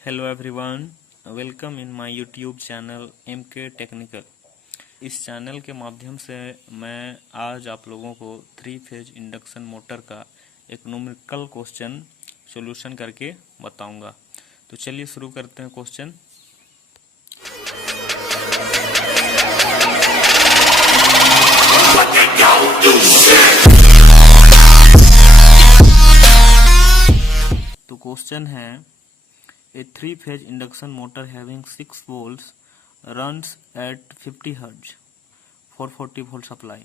Hello everyone, welcome in my YouTube channel MK technical. इस channel के माध्यम से मैं आज आप लोगों को 3 फेज इंडक्शन मोटर का एक न्यूमेरिकल क्वेश्चन सॉल्यूशन करके बताऊंगा। तो चलिए शुरू करते हैं क्वेश्चन। तो क्वेश्चन है, A 3-phase induction motor having 6 volts runs at 50 Hz for 40 volt supply.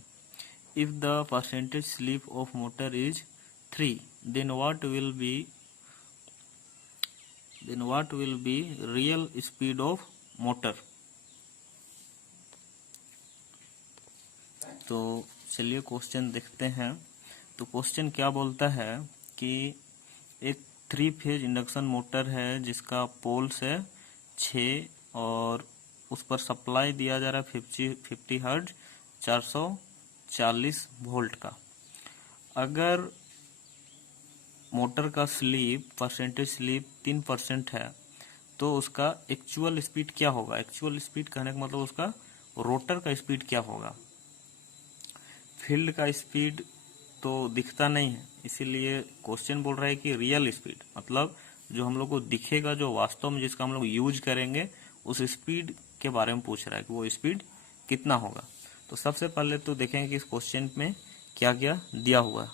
If the percentage slip of motor is 3, then what will be real speed of motor? तो चलिए क्वेश्चन देखते हैं। तो क्वेश्चन क्या बोलता है कि एक 3 फेज इंडक्शन मोटर है जिसका पोल्स है 6 और उस पर सप्लाई दिया जा रहा है 50 हर्ट्ज 440 वोल्ट का। अगर मोटर का स्लीप परसेंटेज स्लीप 3% है तो उसका एक्चुअल स्पीड क्या होगा। एक्चुअल स्पीड कहने का मतलब उसका रोटर का स्पीड क्या होगा। फील्ड का स्पीड तो दिखता नहीं है, इसीलिए क्वेश्चन बोल रहा है कि रियल स्पीड मतलब जो हम लोग को दिखेगा, जो वास्तव में जिसका हम लोग यूज करेंगे उस स्पीड के बारे में पूछ रहा है कि वो स्पीड कितना होगा। तो सबसे पहले तो देखेंगे कि इस क्वेश्चन में क्या क्या दिया हुआ है।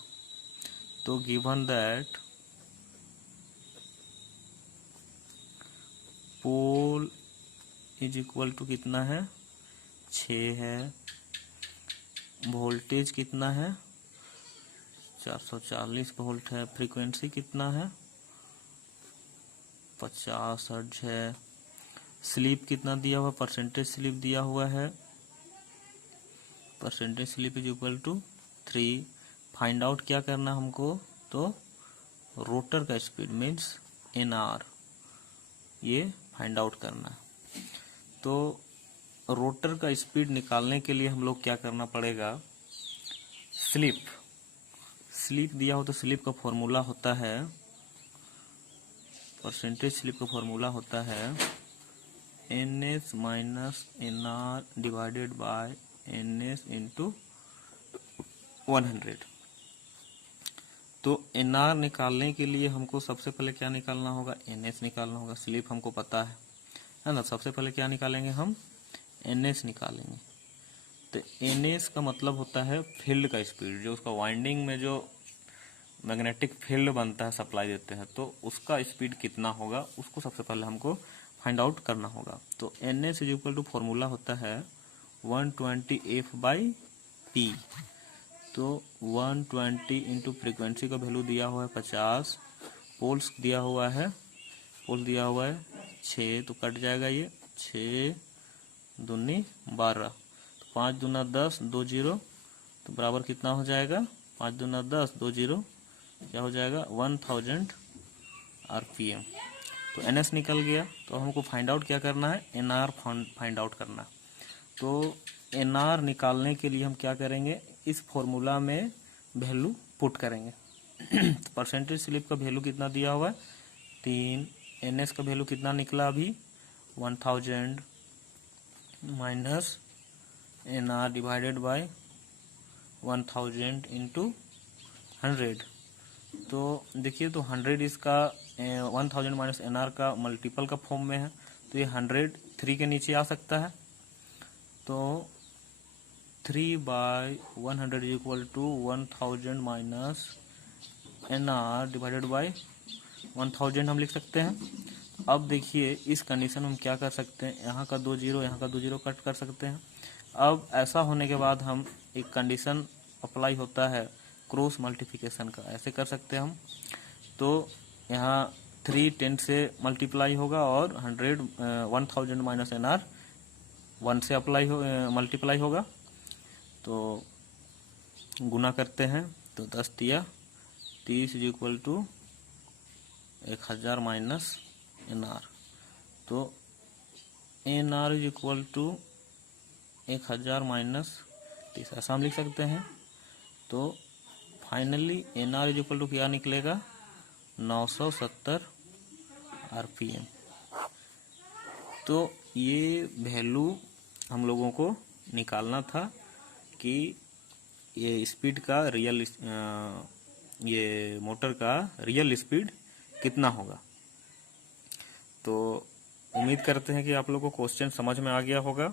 तो given that pole is equal to कितना है 6 है, वोल्टेज कितना है 440 वोल्ट है, फ्रीक्वेंसी कितना है 50 हर्ट्ज है, स्लीप कितना दिया हुआ परसेंटेज स्लीप दिया हुआ है, percentage slip is equal to 3। Find out क्या करना हमको, तो रोटर का स्पीड मीन्स NR ये फाइंड आउट करना है। तो रोटर का स्पीड निकालने के लिए हम लोग क्या करना पड़ेगा, स्लीप दिया हो तो स्लीप का फॉर्मूला होता है, परसेंटेज स्लीप का फॉर्मूला होता है NS minus NR divided bye NS into 100। तो NR निकालने के लिए हमको सबसे पहले क्या निकालना होगा, NS निकालना होगा। स्लीप हमको पता है ना। सबसे पहले क्या निकालेंगे हम, NS निकालेंगे। तो NS का मतलब होता है फील्ड का स्पीड, जो उसका वाइंडिंग में जो मैग्नेटिक फील्ड बनता है, सप्लाई देते हैं, तो उसका स्पीड कितना होगा उसको सबसे पहले हमको फाइंड आउट करना होगा। तो NS is equal to formula होता है 120F/P। तो 120 इंटू फ्रीक्वेंसी का वैल्यू दिया हुआ है 50, पोल्स दिया हुआ है 6, तो कट जाएगा ये 6 दूनी 12, 5 दूना 10, 2 जीरो, तो बराबर कितना हो जाएगा 5 दूना 10, 2 जीरो, क्या हो जाएगा 1000 RPM। तो NS निकल गया। तो हमको फाइंड आउट क्या करना है, NR फाइंड आउट करना। तो NR निकालने के लिए हम क्या करेंगे, इस फॉर्मूला में वैल्यू पुट करेंगे। परसेंटेज स्लिप का वैल्यू कितना दिया हुआ है 3, NS का वैल्यू कितना निकला अभी 1000 minus NR divided by 1000 into 100। तो देखिए, तो 100 इसका 1000 माइनस NR का मल्टीपल का फॉर्म में है, तो ये 100 3 के नीचे आ सकता है। तो 3/100 is equal to 1000 minus NR divided by 1000 हम लिख सकते हैं। अब देखिए इस कंडीशन में हम क्या कर सकते हैं, यहाँ का 2 जीरो यहाँ का 2 जीरो कट कर सकते हैं। अब ऐसा होने के बाद हम एक कंडीशन अप्लाई होता है क्रॉस मल्टीप्लिकेशन का, ऐसे कर सकते हैं हम। तो यहाँ 3 10 से मल्टीप्लाई होगा और 1000 माइनस NR 1 से मल्टीप्लाई होगा। तो गुना करते हैं तो 10 दिया 30 is equal to 1000 minus NR। तो NR is equal to 1000 minus 30, ऐसा हम लिख सकते हैं। तो finally NR is equal to क्या निकलेगा 970 RPM। तो ये वैल्यू हम लोगों को निकालना था कि ये स्पीड का रियल ये मोटर का रियल स्पीड कितना होगा। तो उम्मीद करते हैं कि आप लोगों को क्वेश्चन समझ में आ गया होगा,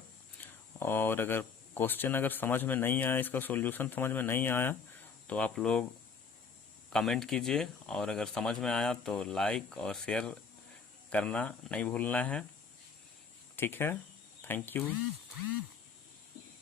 और अगर क्वेश्चन अगर समझ में नहीं आया, इसका सॉल्यूशन समझ में नहीं आया तो आप लोग कमेंट कीजिए, और अगर समझ में आया तो लाइक और शेयर करना नहीं भूलना है। ठीक है, थैंक यू।